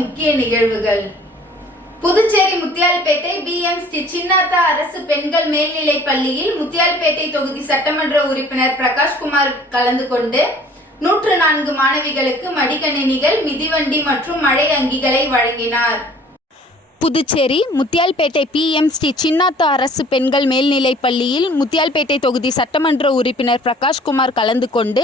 முக்கிய நிகழ்வுகள். புதுச்சேரி முத்தியால்பேட்டை BM ஸ்ரீ சின்னத்தா அரசு பெண்கள் மேல்நிலைப் பள்ளியில் முத்தியால்பேட்டை தொகுதி சட்டமன்ற உறுப்பினர் பிரகாஷ்குமார் கலந்து கொண்டு 104 மாணவிகளுக்கு மடிக்கணினிகள், மிதிவண்டி மற்றும் மழை அங்கிகளை வழங்கினார். புதுச்சேரி முத்தியால்பேட்டை PM ஸ்ரீ சின்னத்தா அரசு பெண்கள் மேல்நிலைப் பள்ளியில் முத்தியால்பேட்டை தொகுதி சட்டமன்ற உறுப்பினர் பிரகாஷ்குமார் கலந்து கொண்டு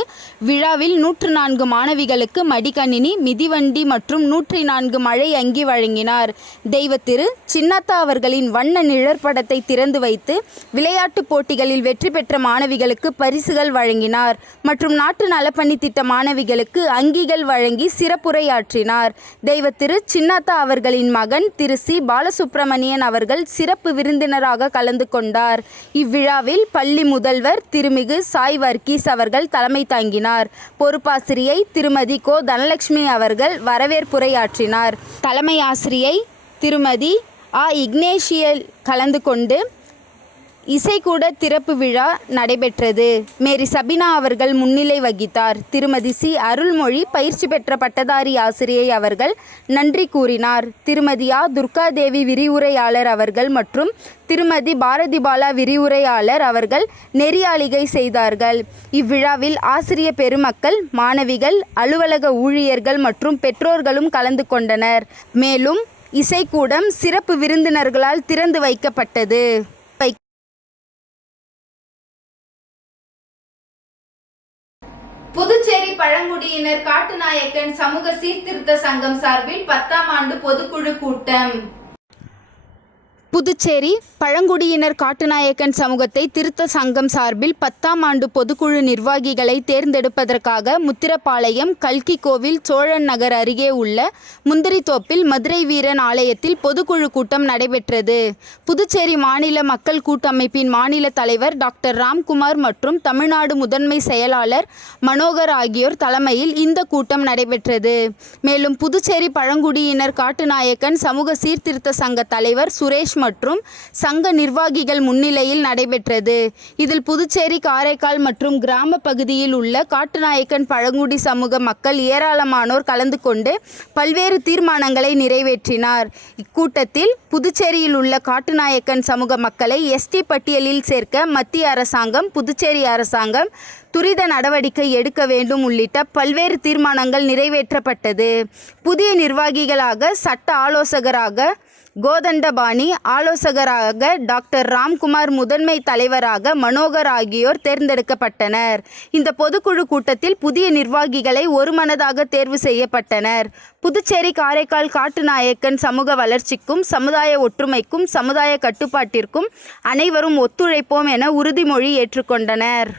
விழாவில் 104 மாணவிகளுக்கு மடிக்கணினி, மிதிவண்டி மற்றும் 104 மழை அங்கி வழங்கினார். தெய்வத்திரு சின்னத்தா அவர்களின் வண்ண நிழற்படத்தை திறந்து வைத்து விளையாட்டுப் போட்டிகளில் வெற்றி பெற்ற மாணவிகளுக்கு பரிசுகள் வழங்கினார் மற்றும் நாட்டு நலப்பணி திட்ட மாணவிகளுக்கு அங்கிகள் வழங்கி சிறப்புரையாற்றினார். தெய்வத்திரு சின்னத்தா அவர்களின் மகன் திரு சி. பாலசுப்ரமணியன் அவர்கள் சிறப்பு விருந்தினராக கலந்து கொண்டார். இவ்விழாவில் பள்ளி முதல்வர் திருமிகு சாய் வர்கீஸ் அவர்கள் தலைமை தாங்கினார். பொறுப்பாசிரியை திருமதி கோ. தனலட்சுமி அவர்கள் வரவேற்புரையாற்றினார். தலைமை ஆசிரியை திருமதி ஆ. இக்னேஷியல் கலந்து கொண்டு இசைக்கூட திறப்பு விழா நடைபெற்றது. மேரி சபினா அவர்கள் முன்னிலை வகித்தார். திருமதி சி. அருள்மொழி பயிற்சி பெற்ற பட்டதாரி ஆசிரியை அவர்கள் நன்றி கூறினார். திருமதி ஆ. துர்காதேவி விரிவுரையாளர் அவர்கள் மற்றும் திருமதி பாரதி பாலா விரிவுரையாளர் அவர்கள் நெறியாளிகை செய்தார்கள். இவ்விழாவில் ஆசிரிய பெருமக்கள், மாணவிகள், அலுவலக ஊழியர்கள் மற்றும் பெற்றோர்களும் கலந்து கொண்டனர். மேலும் இசைக்கூடம் சிறப்பு விருந்தினர்களால் திறந்து வைக்கப்பட்டது. புதுச்சேரி பழங்குடியினர் காட்டுநாயக்கன் சமூக சீர்திருத்த சங்கம் சார்பில் 10ஆம் ஆண்டு பொதுக்குழு கூட்டம். புதுச்சேரி பழங்குடியினர் காட்டுநாயக்கன் சமூகத்தை திருத்த சங்கம் சார்பில் 10ஆம் ஆண்டு பொதுக்குழு நிர்வாகிகளை தேர்ந்தெடுப்பதற்காக முத்திரப்பாளையம் கல்கி கோவில் சோழன் நகர் அருகே உள்ள முந்திரித்தோப்பில் மதுரை வீரன் ஆலயத்தில் பொதுக்குழு கூட்டம் நடைபெற்றது. புதுச்சேரி மாநில மக்கள் கூட்டமைப்பின் மாநில தலைவர் டாக்டர் ராம்குமார் மற்றும் தமிழ்நாடு முதன்மை செயலாளர் மனோகர் ஆகியோர் தலைமையில் இந்த கூட்டம் நடைபெற்றது. மேலும் புதுச்சேரி பழங்குடியினர் காட்டுநாயக்கன் சமூக சீர்திருத்த சங்க தலைவர் சுரேஷ் மற்றும் சங்க நிர்வாகிகள் முன்னிலையில் நடைபெற்றது. இதில் புதுச்சேரி, காரைக்கால் மற்றும் கிராம பகுதியில் உள்ள காட்டுநாயக்கன் பழங்குடி சமூக மக்கள் ஏராளமானோர் கலந்து கொண்டு பல்வேறு தீர்மானங்களை நிறைவேற்றினார். இக்கூட்டத்தில் புதுச்சேரியில் உள்ள காட்டுநாயக்கன் சமூக மக்களை ST பட்டியலில் சேர்க்க மத்திய அரசாங்கம், புதுச்சேரி அரசாங்கம் துரித நடவடிக்கை எடுக்க வேண்டும் உள்ளிட்ட பல்வேறு தீர்மானங்கள் நிறைவேற்றப்பட்டது. புதிய நிர்வாகிகளாக சட்ட ஆலோசகராக கோதண்டபாணி, ஆலோசகராக டாக்டர் ராம்குமார், முதன்மை தலைவராக மனோகர் ஆகியோர் தேர்ந்தெடுக்கப்பட்டனர். இந்த பொதுக்குழு கூட்டத்தில் புதிய நிர்வாகிகளை ஒருமனதாக தேர்வு செய்யப்பட்டனர். புதுச்சேரி, காரைக்கால் காட்டுநாயக்கன் சமூக வளர்ச்சிக்கும் சமுதாய ஒற்றுமைக்கும் சமுதாய கட்டுப்பாட்டிற்கும் அனைவரும் ஒத்துழைப்போம் என உறுதிமொழி ஏற்றுக்கொண்டனர்.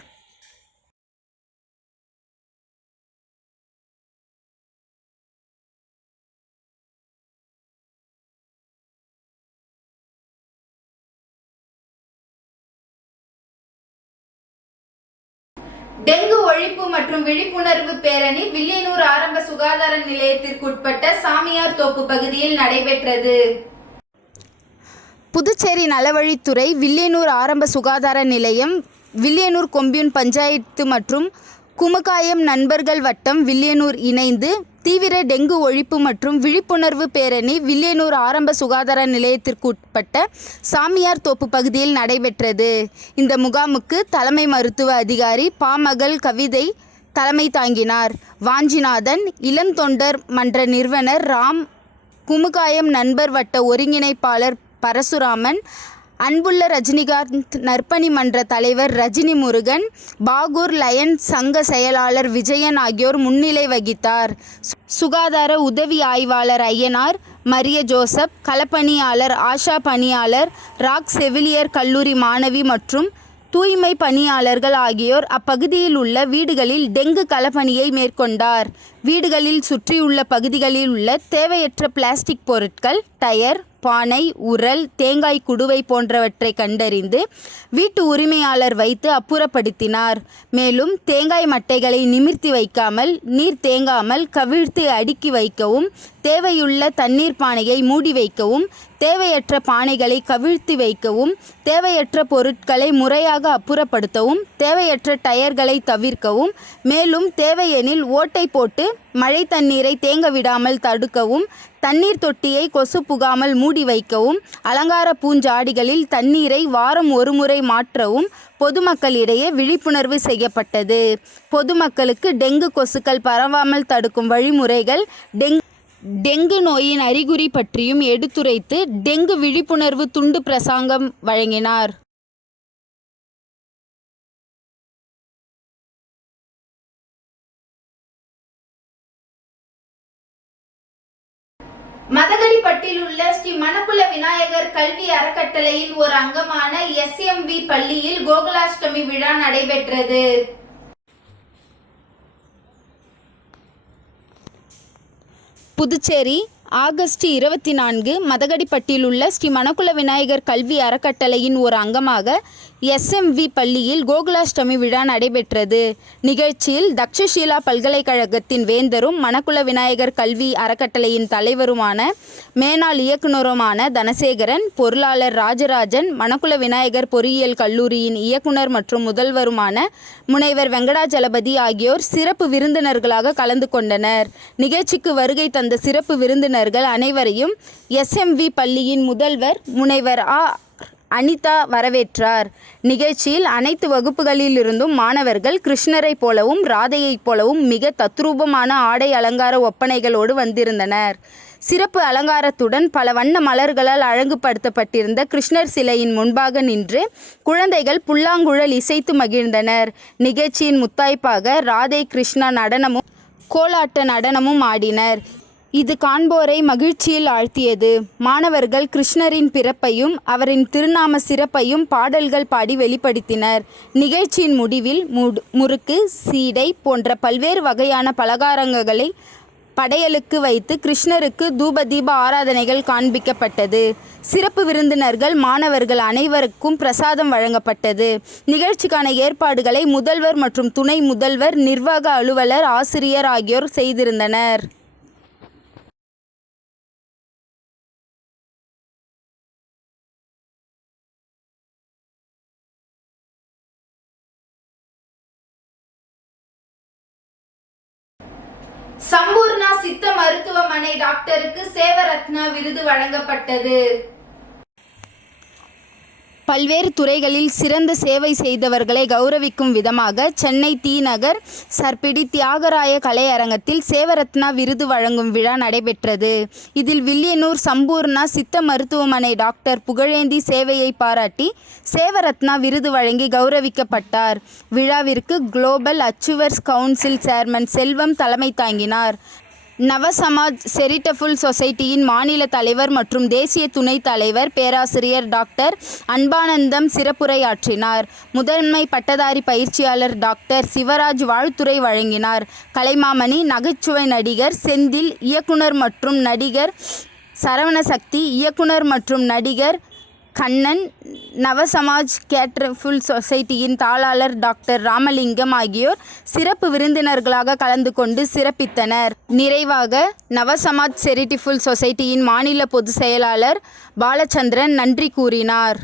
டெங்கு ஒழிப்பு மற்றும் விழிப்புணர்வு பேரணி வில்லியனூர் ஆரம்ப சுகாதார நிலையத்திற்குட்பட்ட சாமியார் தோப்பு பகுதியில் நடைபெற்றது. புதுச்சேரி நலவழித்துறை வில்லியனூர் ஆரம்ப சுகாதார நிலையம், வில்லியனூர் கொம்யூன் பஞ்சாயத்து மற்றும் குமுகாயம் நண்பர்கள் வட்டம் வில்லியனூர் இணைந்து தீவிர டெங்கு ஒழிப்பு மற்றும் விழிப்புணர்வு பேரணி வில்லியனூர் ஆரம்ப சுகாதார நிலையத்திற்குட்பட்ட சாமியார் தோப்பு பகுதியில் நடைபெற்றது. இந்த முகாமுக்கு தலைமை மருத்துவ அதிகாரி பாமகள் கவிதை தலைமை தாங்கினார். வாஞ்சிநாதன், இளந்தொண்டர் மன்ற நிறுவனர் ராம், குமுகாயம் நண்பர் வட்ட ஒருங்கிணைப்பாளர் பரசுராமன், அன்புள்ள ரஜினிகாந்த் நற்பணி மன்ற தலைவர் ரஜினி முருகன், பாகூர் லயன்ஸ் சங்க செயலாளர் விஜயன் ஆகியோர் முன்னிலை வகித்தார். சுகாதார உதவி ஆய்வாளர் ஐயனார், மரிய ஜோசப், களப்பணியாளர் ஆஷா, பணியாளர் ராக் செவிலியர் கல்லூரி மாணவி மற்றும் தூய்மை பணியாளர்கள் ஆகியோர் அப்பகுதியில் உள்ள வீடுகளில் டெங்கு களப்பணியை மேற்கொண்டார். வீடுகளில் சுற்றியுள்ள பகுதிகளில் உள்ள தேவையற்ற பிளாஸ்டிக் பொருட்கள், டயர், பானை, உரல், தேங்காய் குடுவை போன்றவற்றை கண்டறிந்து வீட்டு உரிமையாளர் வைத்து அப்புறப்படுத்தினார். மேலும் தேங்காய் மட்டைகளை நிமிர்த்தி வைக்காமல், நீர் தேங்காமல் கவிழ்த்து அடுக்கி வைக்கவும், தேவையுள்ள தண்ணீர் பானையை மூடி வைக்கவும், தேவையற்ற பானைகளை கவிழ்த்தி வைக்கவும், தேவையற்ற பொருட்களை முறையாக அப்புறப்படுத்தவும், தேவையற்ற டயர்களை தவிர்க்கவும், மேலும் தேவையெனில் ஓட்டை போட்டு மழை தண்ணீரை தேங்க விடாமல் தடுக்கவும், தண்ணீர் தொட்டியை கொசு புகாமல் மூடி வைக்கவும், அலங்கார பூஞ்சாடிகளில் தண்ணீரை வாரம் ஒருமுறை மாற்றவும் பொதுமக்களிடையே விழிப்புணர்வு செய்யப்பட்டது. பொதுமக்களுக்கு டெங்கு கொசுக்கள் பரவாமல் தடுக்கும் வழிமுறைகள், டெங்கு நோயின் அறிகுறி பற்றியும் எடுத்துரைத்து டெங்கு விழிப்புணர்வு துண்டு பிரசங்கம் வழங்கினார். மதகடிப்பட்டில் உள்ள ஸ்ரீ மணக்குள விநாயகர் கல்வி அறக்கட்டளையின் ஒரு அங்கமான SMV பள்ளியில் கோகுலாஷ்டமி விழா நடைபெற்றது. புதுச்சேரி, ஆகஸ்ட் 24 மதகடிப்பட்டில் உள்ள ஸ்ரீ மணக்குள விநாயகர் கல்வி அறக்கட்டளையின் ஒரு அங்கமாக SMV பள்ளியில் கோகுலாஷ்டமி விழா நடைபெற்றது. நிகழ்ச்சியில் தக்ஷஷீலா பல்கலைக்கழகத்தின் வேந்தரும் மணக்குள விநாயகர் கல்வி அறக்கட்டளையின் தலைவருமான மேனாள் இயக்குநருமான தனசேகரன், பொருளாளர் ராஜராஜன், மணக்குள விநாயகர் பொறியியல் கல்லூரியின் இயக்குனர் மற்றும் முதல்வருமான முனைவர் வெங்கடாஜலபதி ஆகியோர் சிறப்பு விருந்தினர்களாக கலந்து கொண்டனர். நிகழ்ச்சிக்கு வருகை தந்த சிறப்பு விருந்தினர்கள் அனைவரையும் SMV பள்ளியின் முதல்வர் முனைவர் அனிதா வரவேற்றார். நிகழ்ச்சியில் அனைத்து வகுப்புகளிலிருந்தும் மாணவர்கள் கிருஷ்ணரைப் போலவும் ராதையைப் போலவும் மிக தத்ரூபமான ஆடை அலங்கார ஒப்பனைகளோடு வந்திருந்தனர். சிறப்பு அலங்காரத்துடன் பல வண்ண மலர்களால் அழகுபடுத்தப்பட்டிருந்த கிருஷ்ணர் சிலையின் முன்பாக நின்று குழந்தைகள் புல்லாங்குழல் இசைத்து மகிழ்ந்தனர். நிகழ்ச்சியின் முத்தாய்ப்பாக ராதை கிருஷ்ணா நடனமும் கோலாட்ட நடனமும் ஆடினர். இது காண்போரை மகிழ்ச்சியில் ஆழ்த்தியது. மாணவர்கள் கிருஷ்ணரின் பிறப்பையும் அவரின் திருநாம சிறப்பையும் பாடல்கள் பாடி வெளிப்படுத்தினர். நிகழ்ச்சியின் முடிவில் முறுக்கு, சீடை போன்ற பல்வேறு வகையான பலகாரங்களை படையலுக்கு வைத்து கிருஷ்ணருக்கு தூப தீப ஆராதனைகள் காண்பிக்கப்பட்டது. சிறப்பு விருந்தினர்கள் மாணவர்கள் அனைவருக்கும் பிரசாதம் வழங்கப்பட்டது. நிகழ்ச்சிக்கான ஏற்பாடுகளை முதல்வர் மற்றும் துணை முதல்வர், நிர்வாக அலுவலர், ஆசிரியர் ஆகியோர் செய்திருந்தனர். சம்பூர்ணா சித்த மருத்துவமனை டாக்டருக்கு சேவரத்னா விருது வழங்கப்பட்டது. பல்வேறு துறைகளில் சிறந்த சேவை செய்தவர்களை கௌரவிக்கும் விதமாக சென்னை தி.நகர் சர்பிடி தியாகராய கலையரங்கத்தில் சேவரத்னா விருது வழங்கும் விழா நடைபெற்றது. இதில் வில்லியனூர் சம்பூர்ணா சித்த மருத்துவமனை டாக்டர் புகழேந்தி சேவையை பாராட்டி சேவரத்னா விருது வழங்கி கௌரவிக்கப்பட்டார். விழாவிற்கு குளோபல் அச்சீவர்ஸ் கவுன்சில் சேர்மன் செல்வம் தலைமை தாங்கினார். நவசமாஜ் சேரிட்டபிள் சொசைட்டியின் மாநில தலைவர் மற்றும் தேசிய துணைத் தலைவர் பேராசிரியர் டாக்டர் அன்பானந்தம் சிறப்புரையாற்றினார். முதன்மை பட்டதாரி பயிற்சியாளர் டாக்டர் சிவராஜ் வாழ்த்துரை வழங்கினார். கலைமாமணி, நகைச்சுவை நடிகர் செந்தில், இயக்குனர் மற்றும் நடிகர் சரவணசக்தி, இயக்குனர் மற்றும் நடிகர் கண்ணன், நவசமாஜ் சேரிட்டபிள் சொசைட்டியின் தாளாளர் டாக்டர் ராமலிங்கம் ஆகியோர் சிறப்பு விருந்தினர்களாக கலந்து கொண்டு சிறப்பித்தனர். நிறைவாக நவசமாஜ் சேரிட்டபிள் சொசைட்டியின் மாநில பொதுச் செயலாளர் பாலச்சந்திரன் நன்றி கூறினார்.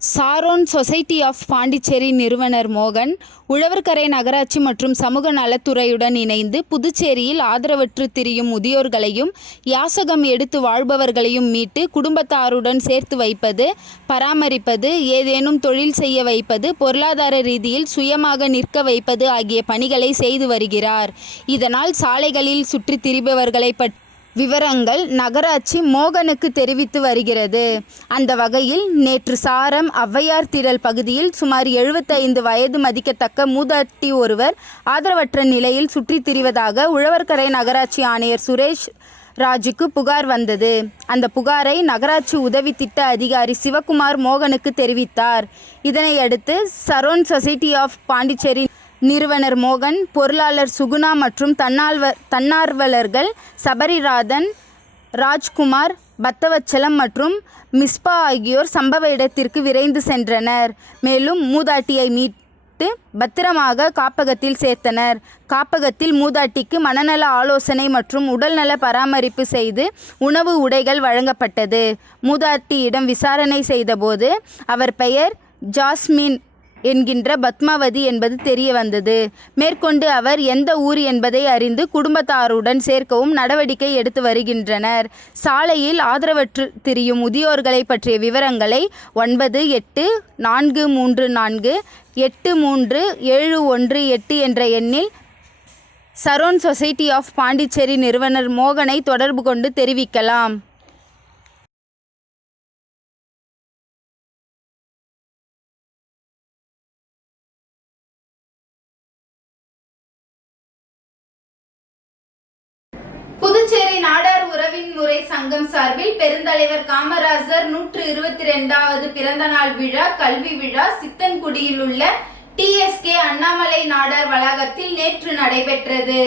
சாரோன் சொசைட்டி ஆஃப் பாண்டிச்சேரி நிறுவனர் மோகன், உழவர்கரை நகராட்சி மற்றும் சமூக நலத்துறையுடன் இணைந்து புதுச்சேரியில் ஆதரவற்று திரியும் முதியோர்களையும் யாசகம் எடுத்து வாழ்பவர்களையும் மீட்டு குடும்பத்தாருடன் சேர்த்து வைப்பது, பராமரிப்பது, ஏதேனும் தொழில் செய்ய வைப்பது, பொருளாதார ரீதியில் சுயமாக நிற்க வைப்பது ஆகிய பணிகளை செய்து வருகிறார். இதனால் சாலைகளில் சுற்றி திரிபவர்களை பற்றி விவரங்கள் நகராட்சி மோகனுக்கு தெரிவித்து வருகிறது. அந்த வகையில் நேற்று சாரம் ஔவையார் திடல் பகுதியில் சுமார் 75 வயது மதிக்கத்தக்க மூதாட்டி ஒருவர் ஆதரவற்ற நிலையில் சுற்றித் திரிவதாக உழவர்கரை நகராட்சி ஆணையர் சுரேஷ் ராஜுக்கு புகார் வந்தது. அந்த புகாரை நகராட்சி உதவி திட்ட அதிகாரி சிவகுமார் மோகனுக்கு தெரிவித்தார். இதனையடுத்து சரோன் சொசைட்டி ஆஃப் பாண்டிச்சேரி நிறுவனர் மோகன், பொருளாளர் சுகுணா மற்றும் தன்னார்வலர்கள் சபரிநாதன், ராஜ்குமார், பத்தவச்சலம் மற்றும் மிஸ்பா ஆகியோர் சம்பவ இடத்திற்கு விரைந்து சென்றனர். மேலும் மூதாட்டியை மீட்டு பத்திரமாக காப்பகத்தில் சேர்த்தனர். காப்பகத்தில் மூதாட்டிக்கு மனநல ஆலோசனை மற்றும் உடல்நல பராமரிப்பு செய்து உணவு உடைகள் வழங்கப்பட்டது. மூதாட்டியிடம் விசாரணை செய்தபோது அவர் பெயர் ஜாஸ்மின் என்கின்ற பத்மாவதி என்பது தெரிய வந்தது. மேற்கொண்டு அவர் எந்த ஊர் என்பதை அறிந்து குடும்பத்தாருடன் சேர்க்கவும் நடவடிக்கை எடுத்து வருகின்றனர். சாலையில் ஆதரவற்று திரியும் முதியோர்களை பற்றிய விவரங்களை 9843483718 என்ற எண்ணில் சரோன் சொசைட்டி ஆஃப் பாண்டிச்சேரி நிறுவனர் மோகனை தொடர்பு கொண்டு தெரிவிக்கலாம். புதுச்சேரி நாடார் உறவின் முறை சங்கம் சார்பில் பெருந்தலைவர் காமராஜர் 122வது பிறந்த நாள் விழா கல்வி விழா சித்தன்குடியில் உள்ள TSK அண்ணாமலை நாடார் வளாகத்தில் நேற்று நடைபெற்றது.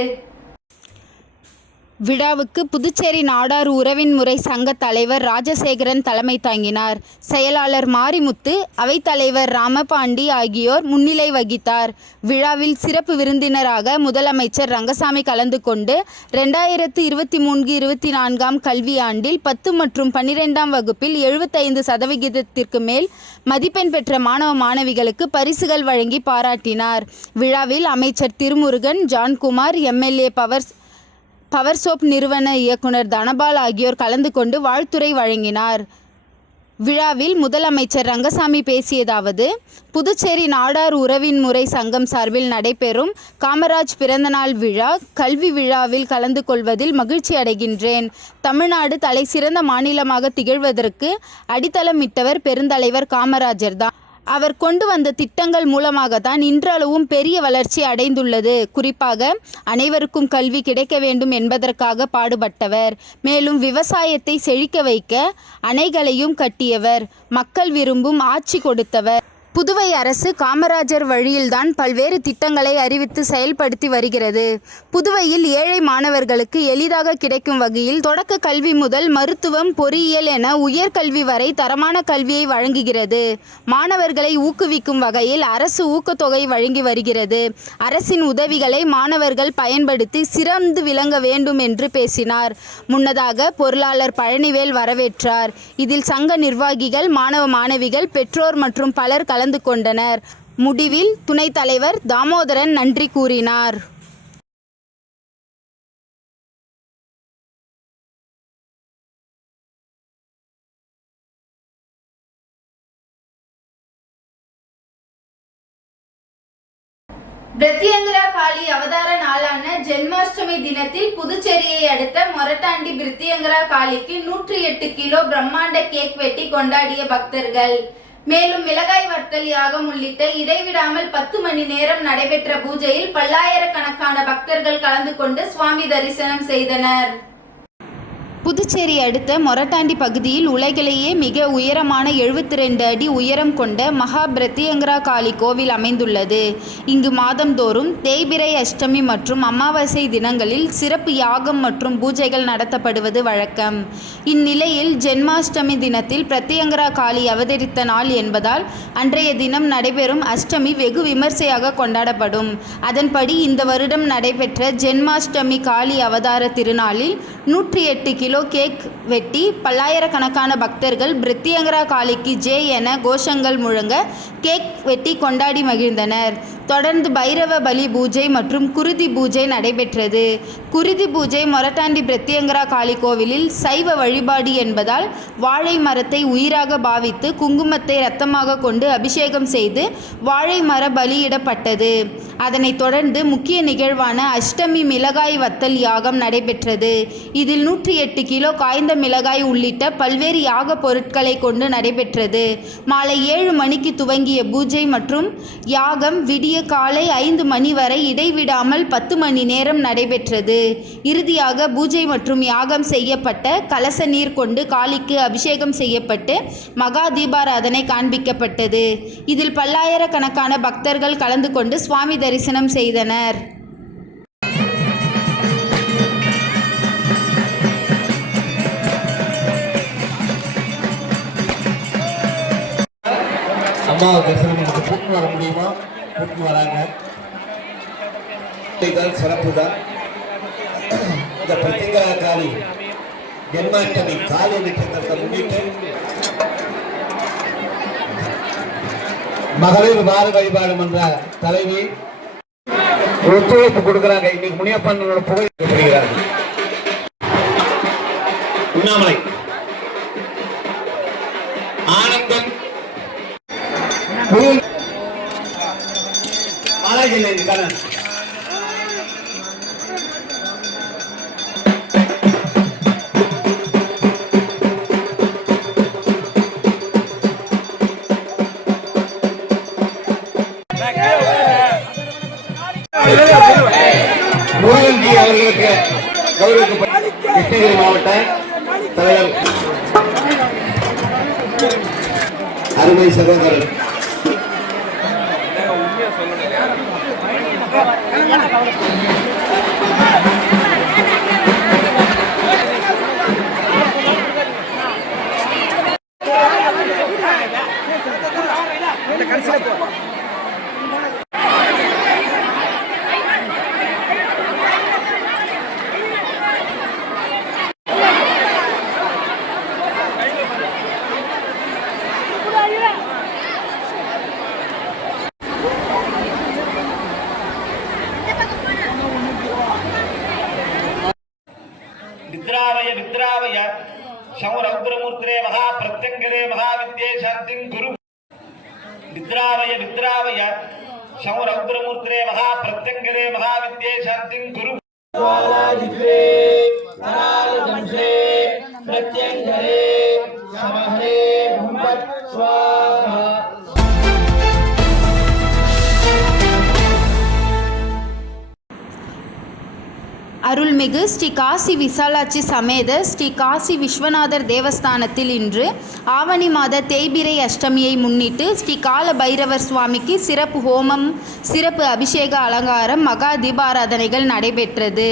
விழாவுக்கு புதுச்சேரி நாடார் உறவின் முறை சங்க தலைவர் ராஜசேகரன் தலைமை தாங்கினார். செயலாளர் மாரிமுத்து, அவைத்தலைவர் ராமபாண்டி ஆகியோர் முன்னிலை வகித்தார். விழாவில் சிறப்பு விருந்தினராக முதலமைச்சர் ரங்கசாமி கலந்து கொண்டு 2023-24 கல்வியாண்டில் 10 மற்றும் 12ஆம் வகுப்பில் 75% மேல் மதிப்பெண் பெற்ற மாணவ மாணவிகளுக்கு பரிசுகள் வழங்கி பாராட்டினார். விழாவில் அமைச்சர் திருமுருகன், ஜான்குமார், MLA பவர்சோப் நிறுவன இயக்குனர் தனபால் ஆகியோர் கலந்து கொண்டு வாழ்த்துரை வழங்கினார். விழாவில் முதலமைச்சர் ரங்கசாமி பேசியதாவது: புதுச்சேரி நாடார் உறவின் முறை சங்கம் சார்பில் நடைபெறும் காமராஜ் பிறந்தநாள் விழா கல்வி விழாவில் கலந்து கொள்வதில் மகிழ்ச்சி அடைகின்றேன். தமிழ்நாடு தலைசிறந்த மாநிலமாக திகழ்வதற்கு அடித்தளமிட்டவர் பெருந்தலைவர் காமராஜர் தான். அவர் கொண்டு வந்த திட்டங்கள் மூலமாகத்தான் இன்றளவும் பெரிய வளர்ச்சி அடைந்துள்ளது. குறிப்பாக அனைவருக்கும் கல்வி கிடைக்க வேண்டும் என்பதற்காக பாடுபட்டவர். மேலும் விவசாயத்தை செழிக்க வைக்க அணைகளையும் கட்டியவர். மக்கள் விரும்பும் ஆட்சி கொடுத்தவர். புதுவை அரசு காமராஜர் வழியில்தான் பல்வேறு திட்டங்களை அறிவித்து செயல்படுத்தி வருகிறது. புதுவையில் ஏழை மாணவர்களுக்கு எளிதாக கிடைக்கும் வகையில் தொடக்க கல்வி முதல் மருத்துவம், பொறியியல் என உயர்கல்வி வரை தரமான கல்வியை வழங்குகிறது. மாணவர்களை ஊக்குவிக்கும் வகையில் அரசு ஊக்கத்தொகை வழங்கி வருகிறது. அரசின் உதவிகளை மாணவர்கள் பயன்படுத்தி சிறந்து விளங்க வேண்டும் என்று பேசினார். முன்னதாக பொருளாளர் பழனிவேல் வரவேற்றார். இதில் சங்க நிர்வாகிகள், மாணவ மாணவிகள், பெற்றோர் மற்றும் பலர் கலந்து கொண்டனர். முடிவில் துணைத் தலைவர் தாமோதரன் நன்றி கூறினார். பிரித்யங்கரா காளி அவதார நாளான ஜென்மாஷ்டமி தினத்தில் புதுச்சேரியை அடுத்த மொரட்டாண்டி பிரித்யங்கரா காளிக்கு 108 கிலோ பிரம்மாண்ட கேக் வெட்டி கொண்டாடிய பக்தர்கள். மேலும் மிளகாய் வத்தல் யாகம் உள்ளிட்ட இடைவிடாமல் 10 மணி நேரம் நடைபெற்ற பூஜையில் பல்லாயிரக்கணக்கான பக்தர்கள் கலந்து கொண்டு சுவாமி தரிசனம் செய்தனர். புதுச்சேரி அடுத்த மொரட்டாண்டி பகுதியில் உலகிலேயே மிக உயரமான 72 அடி உயரம் கொண்ட மகா பிரித்யங்கரா காளி கோவில் அமைந்துள்ளது. இங்கு மாதந்தோறும் தேய்பிறை அஷ்டமி மற்றும் அமாவாசை தினங்களில் சிறப்பு யாகம் மற்றும் பூஜைகள் நடத்தப்படுவது வழக்கம். இந்நிலையில் ஜென்மாஷ்டமி தினத்தில் பிரித்யங்கரா காளி அவதரித்த நாள் என்பதால் அன்றைய தினம் நடைபெறும் அஷ்டமி வெகு விமர்சையாக கொண்டாடப்படும். அதன்படி இந்த வருடம் நடைபெற்ற ஜென்மாஷ்டமி காளி அவதார திருநாளில் 108 கிலோ கேக் வெட்டி பல்லாயிரக்கணக்கான பக்தர்கள் பிரித்யங்கரா காளிக்கு ஜெய் என கோஷங்கள் முழங்க கேக் வெட்டி கொண்டாடி மகிழ்ந்தனர். தொடர்ந்து பைரவ பலி பூஜை மற்றும் குருதி பூஜை நடைபெற்றது. குருதி பூஜை மொரட்டாண்டி பிரித்யங்கரா காளி கோவிலில் சைவ வழிபாடு என்பதால் வாழை மரத்தை உயிராக பாவித்து குங்குமத்தை இரத்தமாக கொண்டு அபிஷேகம் செய்து வாழை மர பலியிடப்பட்டது. அதனைத் தொடர்ந்து முக்கிய நிகழ்வான அஷ்டமி மிளகாய் வத்தல் யாகம் நடைபெற்றது. இதில் 108 கிலோ காய்ந்த மிளகாய் உள்ளிட்ட பல்வேறு யாக பொருட்களை கொண்டு நடைபெற்றது. மாலை 7 மணிக்கு துவங்கிய பூஜை மற்றும் யாகம் விடிய காலை 5 மணி வரை இடைவிடாமல் 10 மணி நேரம் நடைபெற்றது. இறுதியாக பூஜை மற்றும் யாகம் செய்யப்பட்ட கலச நீர் கொண்டு காளிக்கு அபிஷேகம் செய்யப்பட்டு மகா தீபாராதனை காண்பிக்கப்பட்டது. இதில் பல்லாயிரக்கணக்கான பக்தர்கள் கலந்து கொண்டு சுவாமி தரிசனம் செய்தனர். அம்மா தரிசனம் வர முடியுமா? கூட்டு வராங்க. சிறப்பு தான். இந்த பிரத்திங்கரா காளி ஜென்மாஷ்டமி காளி நட்சத்திரத்தை முன்னிட்டு மகளிர் வார வழிபாடு மன்ற தலைவி ஒத்துழைப்பு கொடுக்கிறாங்க. இன்னைக்கு முனியப்பனோட புகழ் உண்ணாமலை ஆனந்தம் கண்ணன் முருகன்ஜி அவர்களுக்கு கௌரவிக்கப்பட்ட கிருஷ்ணகிரி மாவட்ட தலைவர் அருமை சகோதரர் विद्रावय विद्रावय शौरौद्रमूर्ते महाप्रत्यंगरे महाविद्ये शांतिं गुरु विद्रावय विद्रावय शौरौद्रमूर्ते महाप्रत्यंगरे महाविद्ये शांतिं गुरु ज्वालाजित्रे नरालदंशे प्रत्यंगरे समहरे भूमत् स्वाहा அருள்மிகு ஸ்ரீ காசி விசாலாட்சி சமேத ஸ்ரீ காசி விஸ்வநாதர் தேவஸ்தானத்தில் இன்று ஆவணி மாத தேய்பிரை அஷ்டமியை முன்னிட்டு ஸ்ரீ கால பைரவர் சுவாமிக்கு சிறப்பு ஹோமம், சிறப்பு அபிஷேக அலங்காரம், மகா தீபாராதனைகள் நடைபெற்றது.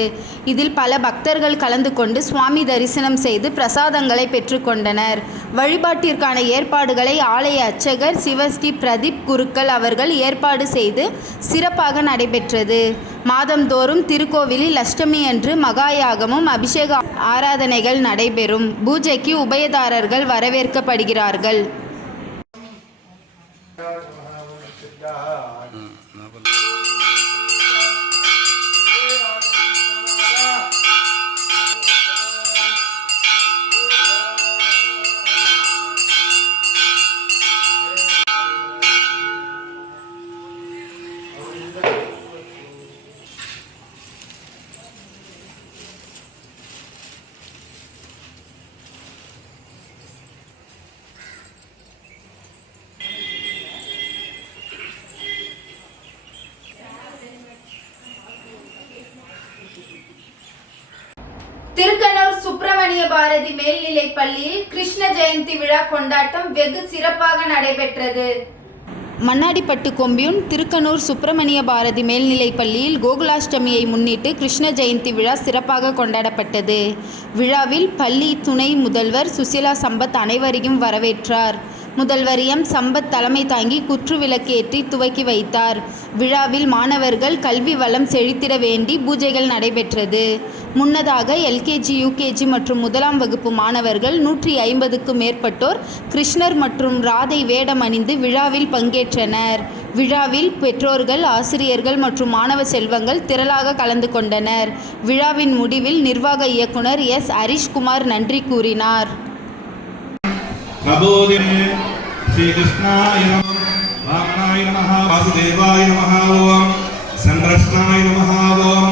இதில் பல பக்தர்கள் கலந்து கொண்டு சுவாமி தரிசனம் செய்து பிரசாதங்களை பெற்றுக்கொண்டனர். வழிபாட்டிற்கான ஏற்பாடுகளை ஆலய அர்ச்சகர் சிவஸ்ரீ பிரதீப் குருக்கள் அவர்கள் ஏற்பாடு செய்து சிறப்பாக நடைபெற்றது. மாதந்தோறும் திருக்கோவிலில் அஷ்டமி அன்று மகாயாகமும் அபிஷேக ஆராதனைகள் நடைபெறும். பூஜைக்கு உபயதாரர்கள் வரவேற்கப்படுகிறார்கள். திருக்கனூர் சுப்பிரமணிய பாரதி மேல்நிலைப் பள்ளியில் கிருஷ்ண ஜெயந்தி விழா கொண்டாட்டம் வெகு சிறப்பாக நடைபெற்றது. மண்ணாடிப்பட்டு கொம்பியூன் திருக்கனூர் சுப்பிரமணிய பாரதி மேல்நிலைப் பள்ளியில் கோகுலாஷ்டமியை முன்னிட்டு கிருஷ்ண ஜெயந்தி விழா சிறப்பாக கொண்டாடப்பட்டது. விழாவில் பள்ளி துணை முதல்வர் சுசிலா சம்பத் அனைவரையும் வரவேற்றார். முதல்வர் எம் சம்பத் தலைமை தாங்கி குற்று விளக்கேற்றி துவக்கி வைத்தார். விழாவில் மாணவர்கள் கல்வி வளம் செழித்திட வேண்டி பூஜைகள் நடைபெற்றது. முன்னதாக எல்கேஜி, யூகேஜி மற்றும் முதலாம் வகுப்பு மாணவர்கள் 150க்கும் மேற்பட்டோர் கிருஷ்ணர் மற்றும் ராதை வேடம் அணிந்து விழாவில் பங்கேற்றனர். விழாவில் பெற்றோர்கள், ஆசிரியர்கள் மற்றும் மாணவ செல்வங்கள் திரளாக கலந்து கொண்டனர். விழாவின் முடிவில் நிர்வாக இயக்குனர் எஸ் ஹரிஷ்குமார் நன்றி கூறினார். श्री कृष्णाय नमः, वामनाय नमः, वासुदेवाय नमः, ओम संकृष्णाय नमः, ओम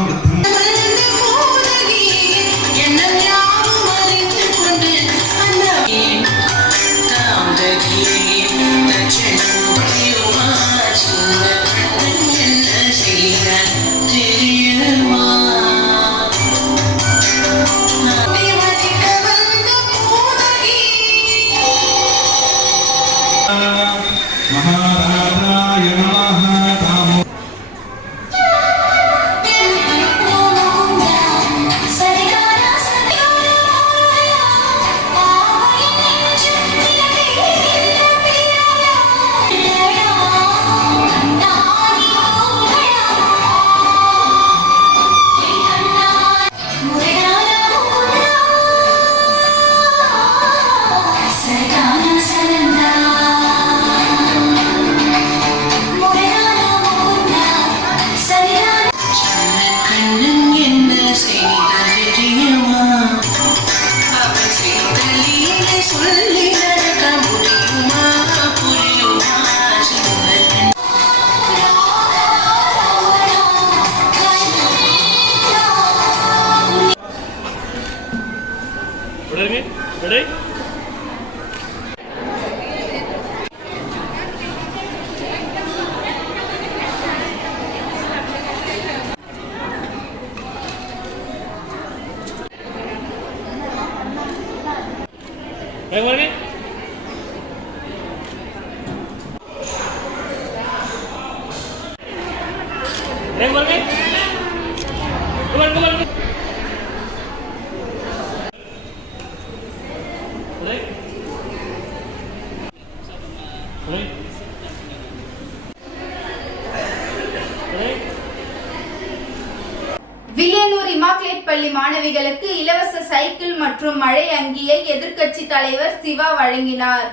வில்லியனூர் இமாக்லேட் பள்ளி மாணவிகளுக்கு இலவச சைக்கிள் மற்றும் மழை அங்கியை எதிர்க்கட்சி தலைவர் சிவா வழங்கினார்.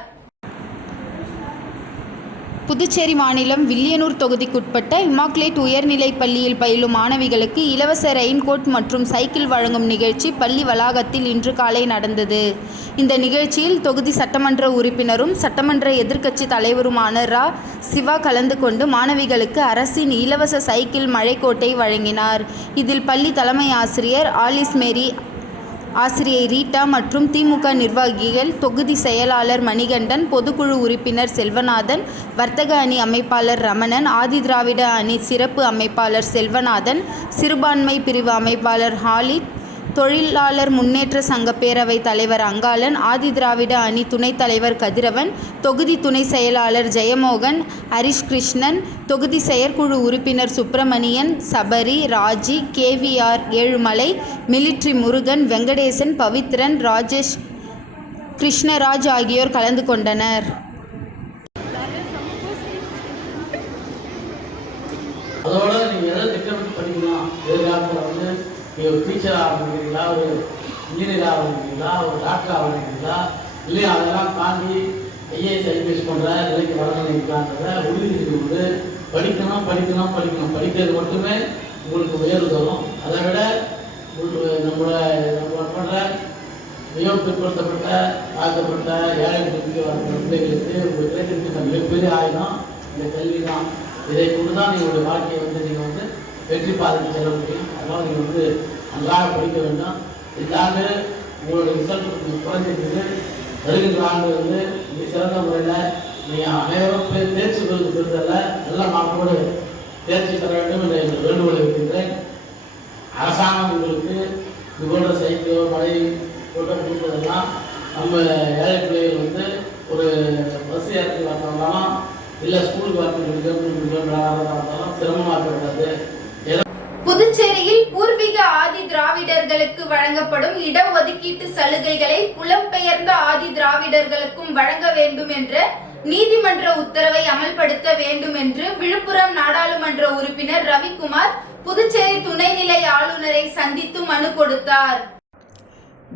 புதுச்சேரி மாநிலம் வில்லியனூர் தொகுதிக்குட்பட்ட இமாக்லேட் உயர்நிலைப் பள்ளியில் பயிலும் மாணவிகளுக்கு இலவச ரெயின்கோட் மற்றும் சைக்கிள் வழங்கும் நிகழ்ச்சி பள்ளி வளாகத்தில் இன்று காலை நடந்தது. இந்த நிகழ்ச்சியில் தொகுதி சட்டமன்ற உறுப்பினரும் சட்டமன்ற எதிர்க்கட்சி தலைவருமான சிவா கலந்து கொண்டு மாணவிகளுக்கு அரசின் இலவச சைக்கிள் மழைக்கோட்டை வழங்கினார். இதில் பள்ளி தலைமை ஆசிரியர் ஆலிஸ் மேரி, ஆசிரியை ரீட்டா மற்றும் திமுக நிர்வாகிகள், தொகுதி செயலாளர் மணிகண்டன், பொதுக்குழு உறுப்பினர் செல்வநாதன், வர்த்தக அணி அமைப்பாளர் ரமணன், ஆதிதிராவிட அணி சிறப்பு அமைப்பாளர் செல்வநாதன், சிறுபான்மை பிரிவு அமைப்பாளர் ஹாலித், தொழிலாளர் முன்னேற்ற சங்க பேரவை தலைவர் அங்காளன், ஆதிதிராவிட அணி துணைத் தலைவர் கதிரவன், தொகுதி துணை செயலாளர் ஜெயமோகன், ஹரிஷ் கிருஷ்ணன், தொகுதி செயற்குழு உறுப்பினர் சுப்பிரமணியன், சபரி, ராஜி, KVR ஏழுமலை, மிலிட்ரி முருகன், வெங்கடேசன், பவித்ரன், ராஜேஷ், கிருஷ்ணராஜ் ஆகியோர் கலந்து கொண்டனர். அதோட நீங்கள் எதை திட்டமிட்டு படிக்கலாம், எதிர்காலத்தில் வந்து நீங்கள் ஒரு டீச்சர் ஆரம்பிக்கிறீங்களா, ஒரு இன்ஜினியர் ஆரம்பிக்கிறீங்களா, ஒரு டாக்டர் ஆரம்பிக்கிறீங்களா, இல்லையா அதெல்லாம் தாண்டி IAS IPS போன்ற நிலைக்கு வர நினைக்கிறான்றத உறுதி கொண்டு படிக்கணும் படிக்கணும் படிக்கணும். படிக்கிறது மட்டுமே உங்களுக்கு உயர்வு தரும். அதை விட நம்ம பண்ணுற மிகவும் பிற்படுத்தப்பட்ட தாக்கப்பட்ட ஏழை பிள்ளைகளுக்கு உங்களுக்கு கிடைத்திருக்கின்ற மிகப்பெரிய ஆயுதம் இந்த கல்வி தான். இதை கொண்டு தான் நீங்களுடைய வாழ்க்கையை வந்து நீங்கள் வந்து வெற்றி பாதைக்கு செல்ல முடியும். அதனால் நீங்கள் வந்து நன்றாக படிக்க வேண்டும். இந்த ஆண்டு உங்களுடைய ரிசல்ட் குறைஞ்சிருக்கு. வருகின்ற ஆண்டு வந்து மிக சிறந்த முறையில் நீங்கள் அனைவரும் தேர்ச்சி பெறுவதில் நல்ல மாற்றோடு தேர்ச்சி பெற வேண்டும் என்ற எங்கள் வேண்டுகோளை வைக்கின்றேன். அரசாங்கம் உங்களுக்கு இது போன்ற சைக்கிளோ மழை போன்ற கொடுப்பதெல்லாம் நம்ம ஏழை பிள்ளைகள் வந்து ஒரு பஸ் ஏற்றி வரணும்னாலும் இல்லை ஸ்கூலுக்கு வரணும் சிரமமாக இருக்காது. புதுச்சேரியில் பூர்வீக ஆதி திராவிடர்களுக்கு வழங்கப்படும் இடஒதுக்கீட்டு சலுகைகளை புலம்பெயர்ந்த ஆதி திராவிடர்களுக்கும் வழங்க வேண்டும் என்ற நீதிமன்ற உத்தரவை அமல்படுத்த வேண்டும் என்று விழுப்புரம் நாடாளுமன்ற உறுப்பினர் ரவிக்குமார் புதுச்சேரி துணைநிலை ஆளுநரை சந்தித்து மனு கொடுத்தார்.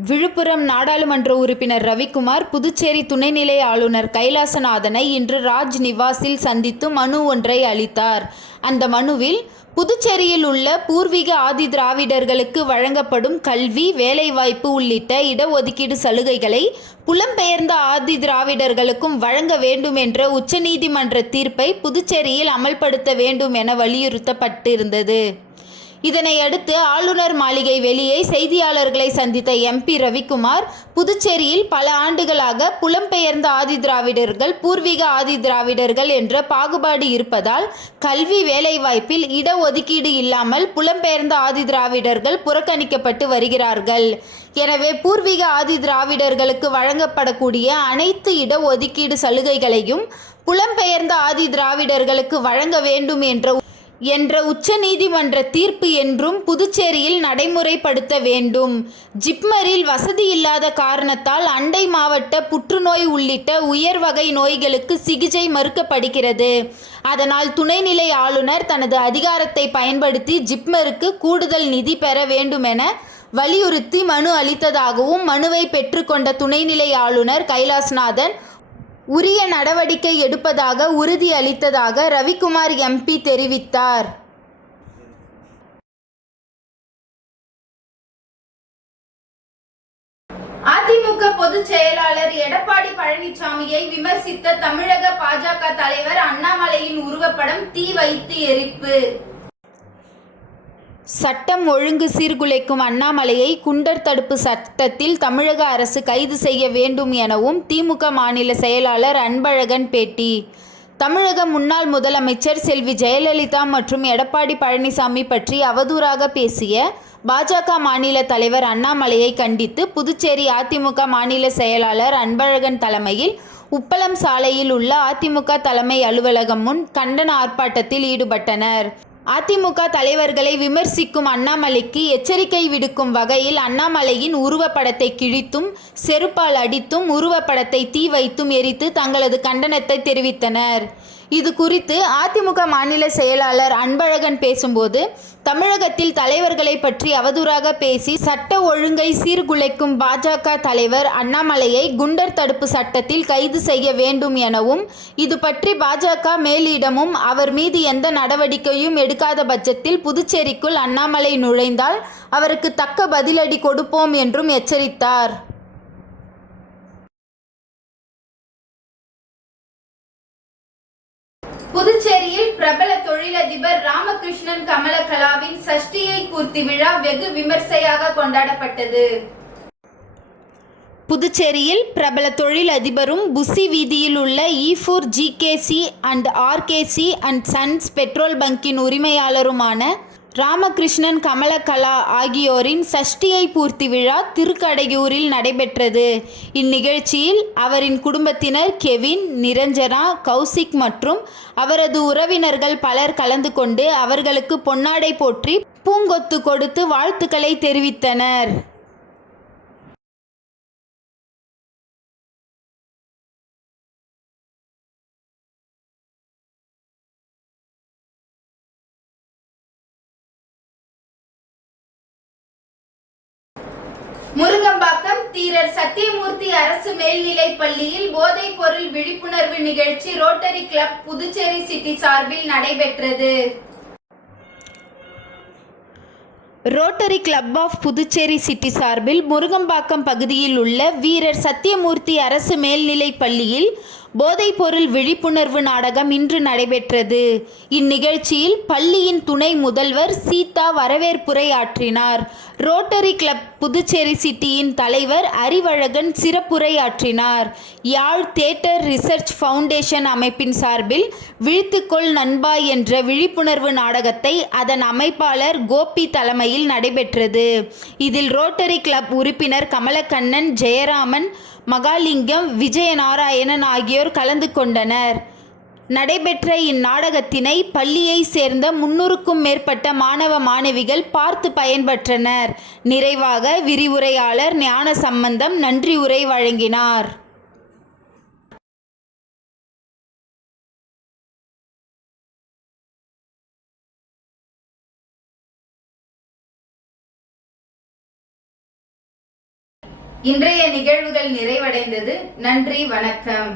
விழுப்புரம் நாடாளுமன்ற உறுப்பினர் ரவிக்குமார் புதுச்சேரி துணைநிலை ஆளுநர் கைலாசநாதனை இன்று ராஜ் நிவாஸில் சந்தித்து மனு ஒன்றை அளித்தார். அந்த மனுவில் புதுச்சேரியில் உள்ள பூர்வீக ஆதி திராவிடர்களுக்கு வழங்கப்படும் கல்வி, வேலைவாய்ப்பு உள்ளிட்ட இடஒதுக்கீடு சலுகைகளை புலம்பெயர்ந்த ஆதி திராவிடர்களுக்கும் வழங்க வேண்டும் என்ற உச்சநீதிமன்ற தீர்ப்பை புதுச்சேரியில் அமல்படுத்த வேண்டும் என வலியுறுத்தப்பட்டிருந்தது. இதனையடுத்து ஆளுநர் மாளிகை வெளியே செய்தியாளர்களை சந்தித்த MP ரவிக்குமார், புதுச்சேரியில் பல ஆண்டுகளாக புலம்பெயர்ந்த ஆதி திராவிடர்கள், பூர்வீக ஆதி திராவிடர்கள் என்ற பாகுபாடு இருப்பதால் கல்வி, வேலைவாய்ப்பில் இடஒதுக்கீடு இல்லாமல் புலம்பெயர்ந்த ஆதி திராவிடர்கள் புறக்கணிக்கப்பட்டு வருகிறார்கள். எனவே பூர்வீக ஆதி திராவிடர்களுக்கு வழங்கப்படக்கூடிய அனைத்து இடஒதுக்கீடு சலுகைகளையும் புலம்பெயர்ந்த ஆதி திராவிடர்களுக்கு வழங்க வேண்டும் என்ற உச்சநீதிமன்ற தீர்ப்பு என்றும் புதுச்சேரியில் நடைமுறைப்படுத்த வேண்டும். ஜிப்மரில் வசதி இல்லாத காரணத்தால் அண்டை மாவட்ட புற்றுநோய் உள்ளிட்ட உயர் வகை நோய்களுக்கு சிகிச்சை மறுக்கப்படுகிறது. அதனால் துணைநிலை ஆளுநர் தனது அதிகாரத்தை பயன்படுத்தி ஜிப்மருக்கு கூடுதல் நிதி பெற வேண்டுமென வலியுறுத்தி மனு அளித்ததாகவும், மனுவை பெற்றுக்கொண்ட துணைநிலை ஆளுநர் கைலாசநாதன் உரிய நடவடிக்கை எடுப்பதாக உறுதி அளித்ததாக ரவிக்குமார் MP தெரிவித்தார். அதிமுக பொதுச் செயலாளர் எடப்பாடி பழனிசாமியை விமர்சித்த தமிழக பாஜக தலைவர் அண்ணாமலையின் உருவப்படம் தீ வைத்து எரிப்பு. சட்டம் ஒழுங்கு சீர்குலைக்கும் அண்ணாமலையை குண்டர் தடுப்பு சட்டத்தில் தமிழக அரசு கைது செய்ய வேண்டும் எனவும் திமுக மாநில செயலாளர் அன்பழகன் பேட்டி. தமிழக முன்னாள் முதலமைச்சர் செல்வி ஜெயலலிதா மற்றும் எடப்பாடி பழனிசாமி பற்றி அவதூறாக பேசிய பாஜக மாநில தலைவர் அண்ணாமலையை கண்டித்து புதுச்சேரி அதிமுக மாநில செயலாளர் அன்பழகன் தலைமையில் உப்பளம் சாலையில் உள்ள அதிமுக தலைமை அலுவலகம் முன் கண்டன ஆர்ப்பாட்டத்தில் ஈடுபட்டனர். அதிமுக தலைவர்களை விமர்சிக்கும் அண்ணாமலைக்கு எச்சரிக்கை விடுக்கும் வகையில் அண்ணாமலையின் உருவப்படத்தை கிழித்தும் செருப்பால் அடித்தும் உருவப்படத்தை தீ வைத்தும் எரித்து தங்களது கண்டனத்தை தெரிவித்தனர். இது குறித்து அதிமுக மாநில செயலாளர் அன்பழகன் பேசும்போது, தமிழகத்தில் தலைவர்களை பற்றி அவதூறாக பேசி சட்ட ஒழுங்கை சீர்குலைக்கும் பாஜக தலைவர் அண்ணாமலையை குண்டர் தடுப்பு சட்டத்தில் கைது செய்ய வேண்டும் எனவும், இது பற்றி பாஜக மேலிடமும் அவர் மீது எந்த நடவடிக்கையும் எடுக்காத பட்சத்தில் புதுச்சேரிக்குள் அண்ணாமலை நுழைந்தால் அவருக்கு தக்க பதிலடி கொடுப்போம் என்றும் எச்சரித்தார். புதுச்சேரியில் பிரபல தொழிலதிபர் ராமகிருஷ்ணன் கமலகலாவின் சஷ்டியை பூர்த்தி விழா வெகு விமர்சையாக கொண்டாடப்பட்டது. புதுச்சேரியில் பிரபல தொழிலதிபரும் புசி வீதியில் உள்ள ஈஃபூர் ஜிகேசி அண்ட் ஆர்கேசி அண்ட் சன்ஸ் பெட்ரோல் பங்கின் உரிமையாளருமான ராமகிருஷ்ணன் கமலகலா ஆகியோரின் சஷ்டியை பூர்த்தி விழா திருக்கடையூரில் நடைபெற்றது. இந்நிகழ்ச்சியில் அவரின் குடும்பத்தினர் கெவின், நிரஞ்சனா, கௌசிக் மற்றும் அவரது உறவினர்கள் பலர் கலந்து கொண்டு அவர்களுக்கு பொன்னாடை போற்றி பூங்கொத்து கொடுத்து வாழ்த்துக்களை தெரிவித்தனர். முருங்கம்பாக்கம் தீரர் சத்தியமூர்த்தி அரசு மேல்நிலைப் பள்ளியில் போதைப் பொருள் விழிப்புணர்வு நிகழ்ச்சி ரோட்டரி கிளப் புதுச்சேரி சிட்டி சார்பில் நடைபெற்றது. Rotary club of Puducherry city சார்பில் முருங்கம்பாக்கம் பகுதியில் உள்ள வீரர் சத்தியமூர்த்தி அரசு மேல்நிலைப் பள்ளியில் போதைப்பொருள் விழிப்புணர்வு நாடகம் இன்று நடைபெற்றது. இந்நிகழ்ச்சியில் பள்ளியின் துணை முதல்வர் சீதா வரவேற்புரை ஆற்றினார். ரோட்டரி கிளப் புதுச்சேரி சிட்டியின் தலைவர் அறிவழகன் சிறப்புரை ஆற்றினார். யாழ் தியேட்டர் ரிசர்ச் ஃபவுண்டேஷன் அமைப்பின் சார்பில் விழித்துக்கொள் நண்பா என்ற விழிப்புணர்வு நாடகத்தை அதன் அமைப்பாளர் கோபி தலைமையில் நடைபெற்றது. இதில் ரோட்டரி கிளப் உறுப்பினர் கமலக்கண்ணன், ஜெயராமன், மகாலிங்கம், விஜயநாராயணன் ஆகியோர் கலந்து கொண்டனர். நடைபெற்ற இந்நாடகத்தினை பள்ளியை சேர்ந்த 300க்கும் மேற்பட்ட மாணவ மாணவிகள் பார்த்து பயன்பெற்றனர். நிறைவாக விரிவுரையாளர் ஞானசம்பந்தம் நன்றி உரை வழங்கினார். இன்றைய நிகழ்வுகள் நிறைவடைந்தது. நன்றி, வணக்கம்.